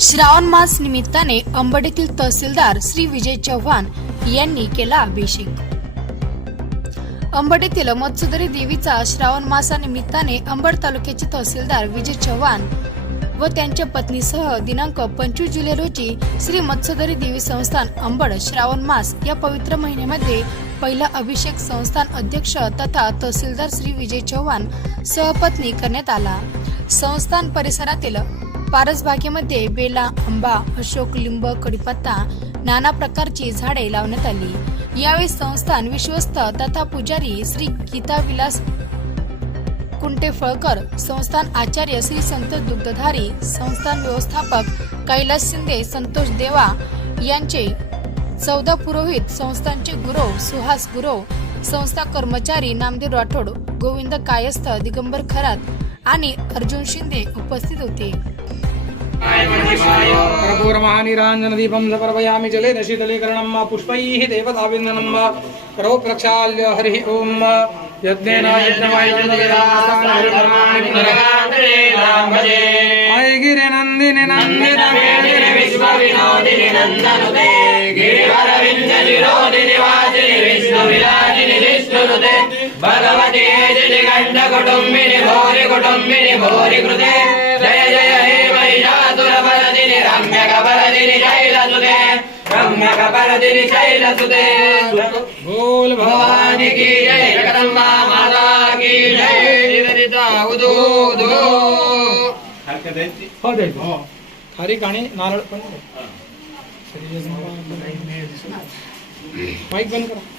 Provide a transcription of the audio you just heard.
श्रावण मास निमित्ताने अंबडेतील तहसीलदार श्री विजय चव्हाण यांनी केला अभिषेक. अंबड येथील देवीचा श्रावण मासानिमित्ताने अंबड तालुक्याचे तहसीलदार विजय चव्हाण व त्यांच्या पत्नीसह दिनांक पंचवीस जुलै रोजी श्री मत्स्यदरी देवी संस्थान अंबड श्रावण मास या पवित्र महिन्यामध्ये पहिला अभिषेक संस्थान अध्यक्ष तथा तहसीलदार श्री विजय चव्हाण सहपत्नी करण्यात आला. संस्थान परिसरातील पारसबागेमध्ये बेला आंबा अशोक लिंब कडीपत्ता नाना प्रकारची झाडे लावण्यात आली. यावेळी संस्थान विश्वस्त तथा पुजारी श्री गीता विलास कुंटे फळकर संस्थान आचार्य श्री संतोष दुग्धधारी संस्थान व्यवस्थापक कैलास शिंदे संतोष देवा यांचे चौदा पुरोहित संस्थानचे गुरव सुहास गुरव संस्था कर्मचारी नामदेव राठोड गोविंद कायस्थ दिगंबर खरात आणि अर्जुन शिंदे उपस्थित होते. कर्पूरमानिराञ्जनदीपं समर्पयामि जलेन शीतलीकरणं मा पुष्पैः देवताभिन्दनं वा करो प्रक्षाल्य हरिः ॐ यज्ञेन आय गिरे नन्दिनि नन्दित विश्वविनोदिनि नन्दनुते गिरिवरविन्दशिरोदिनि वासिनि विष्णुविलासिनि विष्णुनुते भगवति कुटुम्बिनि भोरि कुटुम्बिनि भोरि कृते કપરદિની શૈલસુતે પણ માઈક બંધ કરો